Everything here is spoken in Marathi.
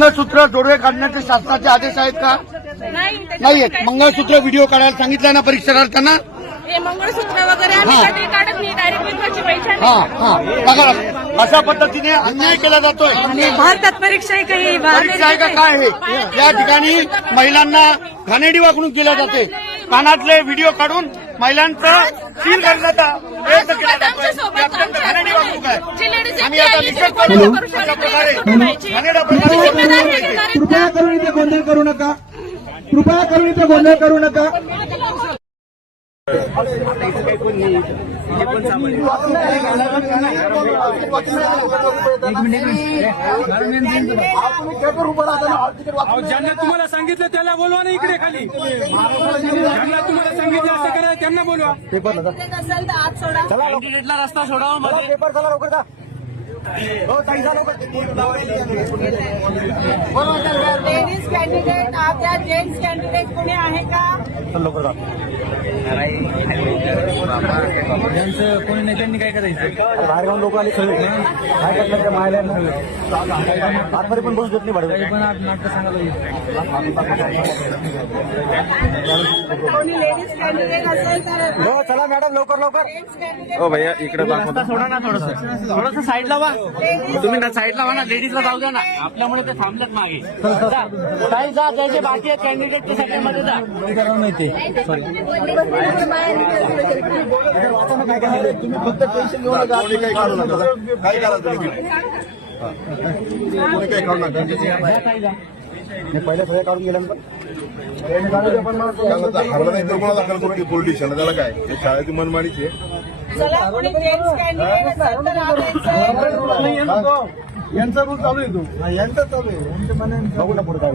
मंगळसूत्र जोडवे काढण्याचे शासनाचे आदेश आहेत का? नाही आहेत. मंगळसूत्र व्हिडिओ काढायला सांगितलं ना परीक्षार्थ्यांना? हे मंगळसूत्र वगैरे आम्ही कधी काढत नाही, डायरेक्ट मित्राची पैशाने. बघा अशा पद्धतीने अन्याय केला जातोय. भारतात परीक्षा आहे काही परीक्षा आहे का काय आहे? या ठिकाणी महिलांना घाणेरडी वागणूक केल्या जाते. कानातले व्हिडिओ काढून महिलांचं सील करण्याचा प्रयत्न केला जातोय. अत्यंत घाणेरडी वागणूक आहे. आम्ही आता निषेध करतो. अशा प्रकारे घाणेरड्या प्रकारे कृपया करून इथे गोंधळ करू नका. कृपया करून इथे गोंधळ करू नका. ज्यांना तुम्हाला सांगितलं त्याला बोलवा ना इकडे खाली. ज्यांना तुम्हाला सांगितलं असं करा त्यांना बोलवा. कॅन्डिडेटला रस्ता सोडावा मध्ये. पेपर चला लवकर जा. लेडीज कॅन्डिडेट आपल्या जेंट्स कॅन्डिडेट कोणी आहे का? त्यांचं कोणी नेत्यांनी काय करायचं? बाहेरगाव लोक आले सगळे काय करतात त्या महिलांना आतमध्ये पण बसू देत नाही भाडे पण नाटक सांगायला कोणी लेडीज कॅन्डिडेट असेल तर चला मॅडम लवकर लवकर. जेंट्स कॅन्डिडेट हो भैया इकडे दाखवा. सोडा ना थोडंसं साईडला वा. तुम्ही साईडला वा ना. लेडीजला जाऊ द्या ना. आपल्यामुळे ते थांबलेत मागे. काही जा त्याचे बाकी आहेत कॅन्डिडेट ते सगळ्यामध्ये जा. नाही ते तुम्ही फक्त टेन्शन घेऊ नका. काही काढू नका. काय करा तुम्ही काही काढू नका. पहिले सगळे काढून गेल्यानंतर हरला नाही तर कोणा दाखल करू पोलिटिशियन त्याला काय ते शाळेची मनमानीच आहे. चला कोणी जेंट्स कॅन्डिडेट असेल तर आपण यांचा रूल चालू आहे. तो यांचा चालू आहे. बघू ना पुढे काय